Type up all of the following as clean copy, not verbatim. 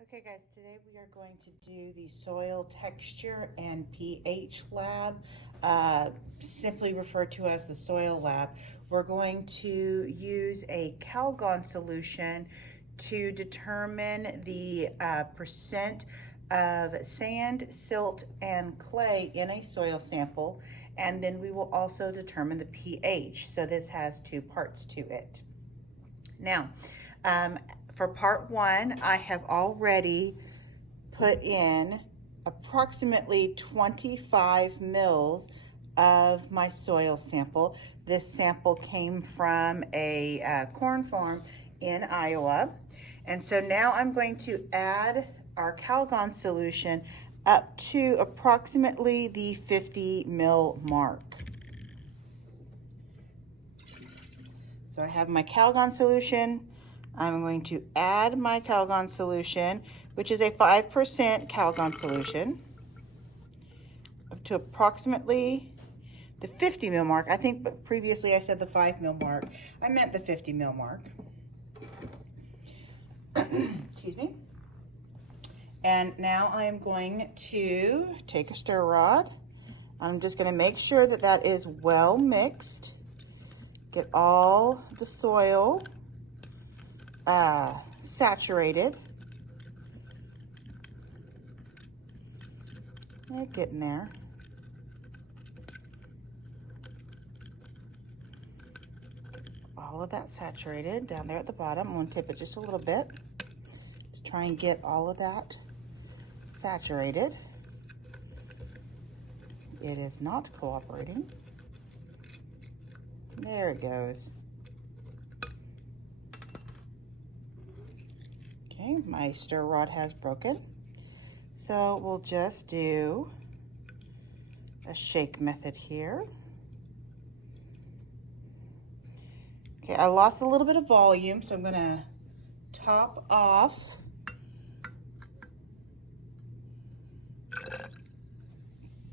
Okay guys, today we are going to do the soil texture and pH lab, simply referred to as the soil lab. We're going to use a Calgon solution to determine the percent of sand, silt, and clay in a soil sample, and then we will also determine the pH. So this has two parts to it. Now, for part one, I have already put in approximately 25 mils of my soil sample. This sample came from a corn farm in Iowa. And so now I'm going to add our Calgon solution up to approximately the 50 mil mark. So I have my Calgon solution. I'm going to add my Calgon solution, which is a 5% Calgon solution, up to approximately the 50 mil mark. I think previously I said the 5 mil mark. I meant the 50 mil mark. Excuse me. And now I am going to take a stir rod. I'm just going to make sure that that is well mixed. Get all the soil saturated. Getting there. All of that saturated down there at the bottom. I'm going to tip it just a little bit to try and get all of that saturated. It is not cooperating. There it goes. Okay, my stir rod has broken. So we'll just do a shake method here. Okay, I lost a little bit of volume, so I'm gonna top off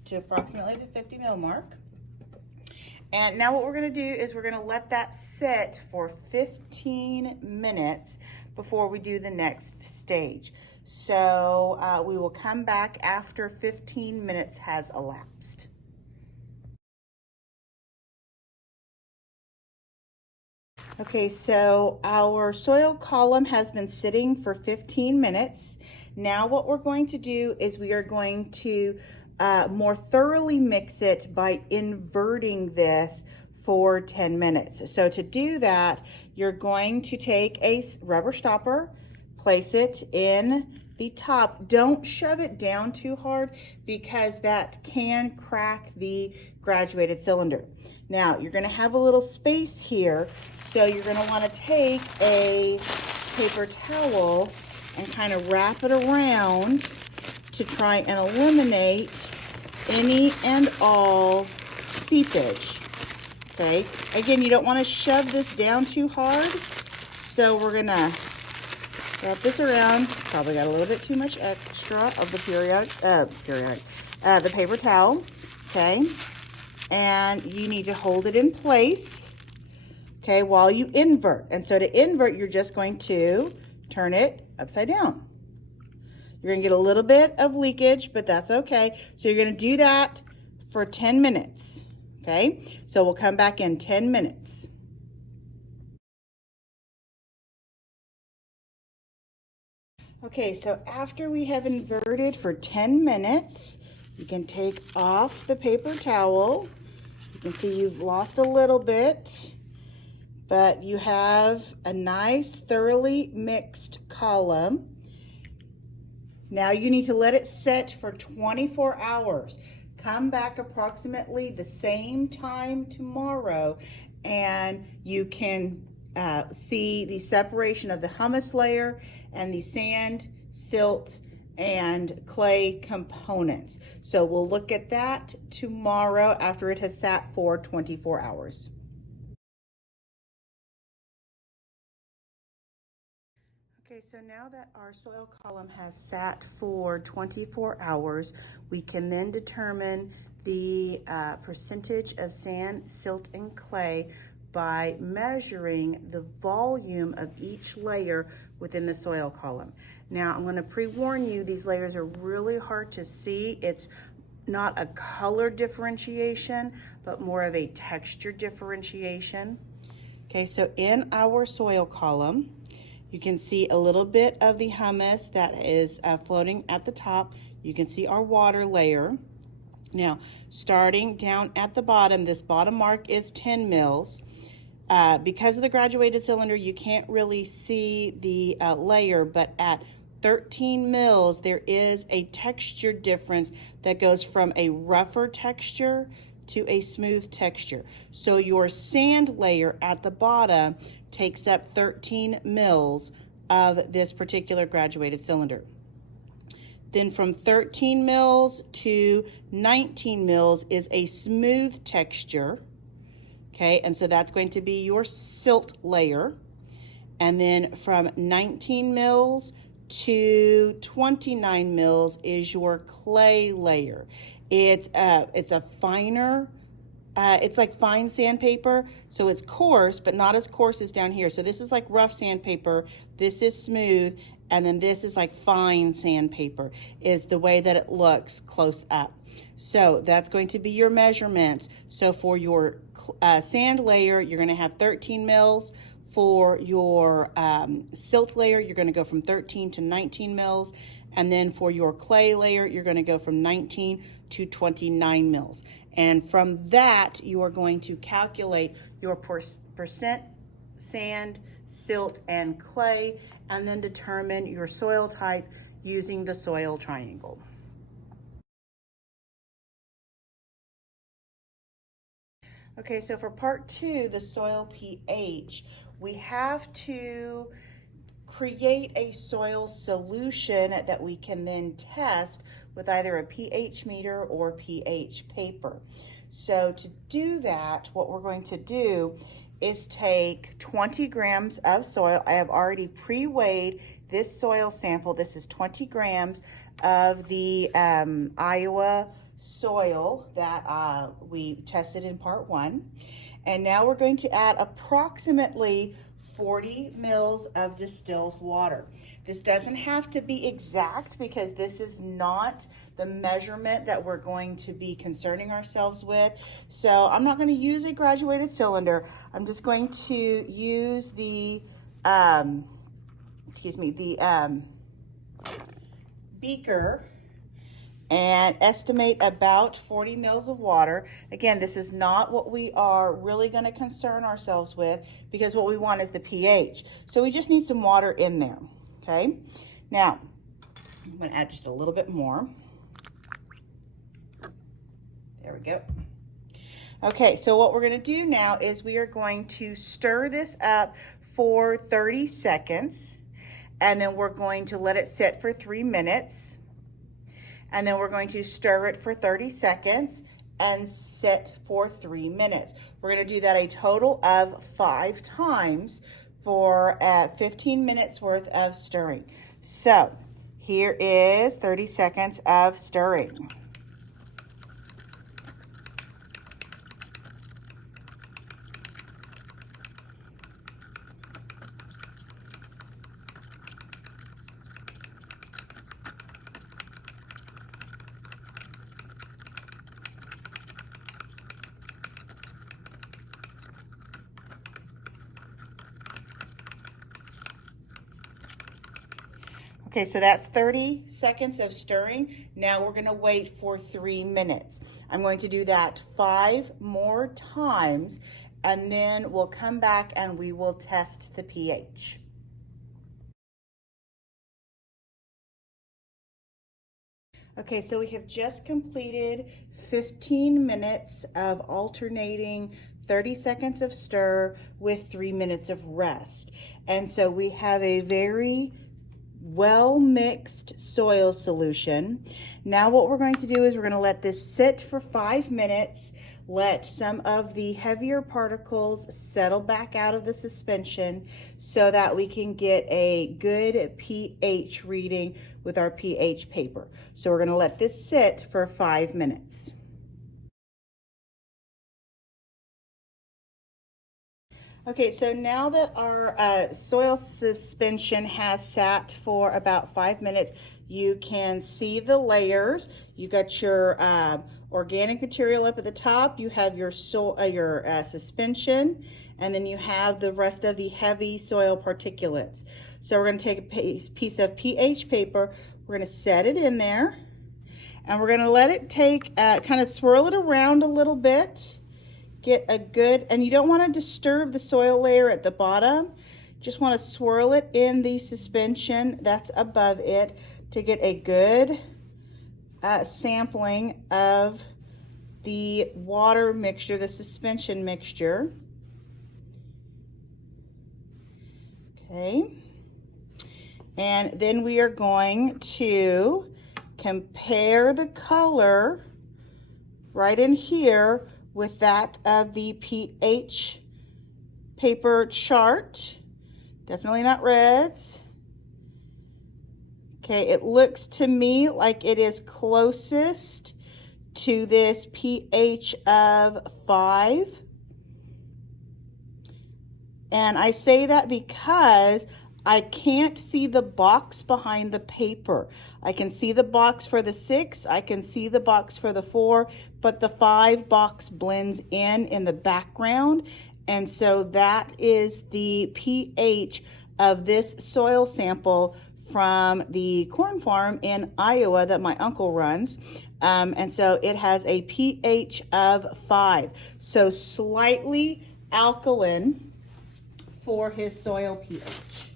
to approximately the 50 mil mark. And now what we're gonna do is we're gonna let that sit for 15 minutes before we do the next stage. So we will come back after 15 minutes has elapsed. Okay, so our soil column has been sitting for 15 minutes. Now what we're going to do is we are going to more thoroughly mix it by inverting this for 10 minutes. So to do that, you're going to take a rubber stopper, place it in the top. Don't shove it down too hard because that can crack the graduated cylinder. Now you're going to have a little space here, so you're going to want to take a paper towel and kind of wrap it around to try and eliminate any and all seepage. Okay, again, you don't want to shove this down too hard, so we're going to wrap this around. Probably got a little bit too much extra of the paper towel, okay? And you need to hold it in place, okay, while you invert. And so to invert, you're just going to turn it upside down. You're gonna get a little bit of leakage, but that's okay. So you're gonna do that for 10 minutes, okay? So we'll come back in 10 minutes. Okay, so after we have inverted for 10 minutes, you can take off the paper towel. You can see you've lost a little bit, but you have a nice, thoroughly mixed column. Now you need to let it set for 24 hours. Come back approximately the same time tomorrow, and you can see the separation of the humus layer and the sand, silt, and clay components. So we'll look at that tomorrow after it has sat for 24 hours. Okay, so now that our soil column has sat for 24 hours, we can then determine the percentage of sand, silt, and clay by measuring the volume of each layer within the soil column. Now I'm going to pre-warn you, these layers are really hard to see. It's not a color differentiation, but more of a texture differentiation. Okay, so in our soil column, you can see a little bit of the humus that is floating at the top. You can see our water layer. Now, starting down at the bottom, this bottom mark is 10 mils. Because of the graduated cylinder, you can't really see the layer, but at 13 mils, there is a texture difference that goes from a rougher texture to a smooth texture. So your sand layer at the bottom takes up 13 mils of this particular graduated cylinder. Then from 13 mils to 19 mils is a smooth texture. Okay, and so that's going to be your silt layer. And then from 19 mils to 29 mils is your clay layer. It's a finer, it's like fine sandpaper, so it's coarse, but not as coarse as down here. So this is like rough sandpaper, this is smooth, and then this is like fine sandpaper, is the way that it looks close up. So that's going to be your measurement. So for your sand layer, you're going to have 13 mils. For your silt layer, you're going to go from 13 to 19 mils. And then for your clay layer, you're going to go from 19 to 29 mils. And from that, you are going to calculate your percent sand, silt, and clay, and then determine your soil type using the soil triangle. Okay, so for part 2, the soil pH, we have to create a soil solution that we can then test with either a pH meter or pH paper. So to do that, what we're going to do is take 20 grams of soil. I have already pre-weighed this soil sample. This is 20 grams of the Iowa soil that we tested in part 1. And now we're going to add approximately 40 mils of distilled water. This doesn't have to be exact because this is not the measurement that we're going to be concerning ourselves with. So I'm not going to use a graduated cylinder. I'm just going to use the, beaker and estimate about 40 mils of water. Again, this is not what we are really going to concern ourselves with because what we want is the pH. So we just need some water in there, okay? Now, I'm going to add just a little bit more. There we go. Okay, so what we're going to do now is we are going to stir this up for 30 seconds, and then we're going to let it sit for 3 minutes. And then we're going to stir it for 30 seconds and sit for 3 minutes. We're going to do that a total of 5 times for 15 minutes worth of stirring. So here is 30 seconds of stirring. Okay, so that's 30 seconds of stirring. Now we're gonna wait for 3 minutes. I'm going to do that 5 more times, and then we'll come back and we will test the pH. Okay, so we have just completed 15 minutes of alternating 30 seconds of stir with 3 minutes of rest. And so we have a very well mixed soil solution. Now what we're going to do is we're going to let this sit for 5 minutes, let some of the heavier particles settle back out of the suspension so that we can get a good pH reading with our pH paper. So we're going to let this sit for 5 minutes. Okay, so now that our soil suspension has sat for about 5 minutes, you can see the layers. You got your organic material up at the top. You have your suspension, and then you have the rest of the heavy soil particulates. So we're going to take a piece of pH paper. We're going to set it in there, and we're going to let it take, kind of swirl it around a little bit. Get a good, and you don't want to disturb the soil layer at the bottom. Just want to swirl it in the suspension that's above it to get a good sampling of the water mixture, the suspension mixture. Okay. And then we are going to compare the color right in here with that of the pH paper chart. Definitely not reds. Okay, it looks to me like it is closest to this pH of 5. And I say that because I can't see the box behind the paper. I can see the box for the 6, I can see the box for the 4, but the 5 box blends in the background. And so that is the pH of this soil sample from the corn farm in Iowa that my uncle runs. And so it has a pH of 5. So slightly alkaline for his soil pH.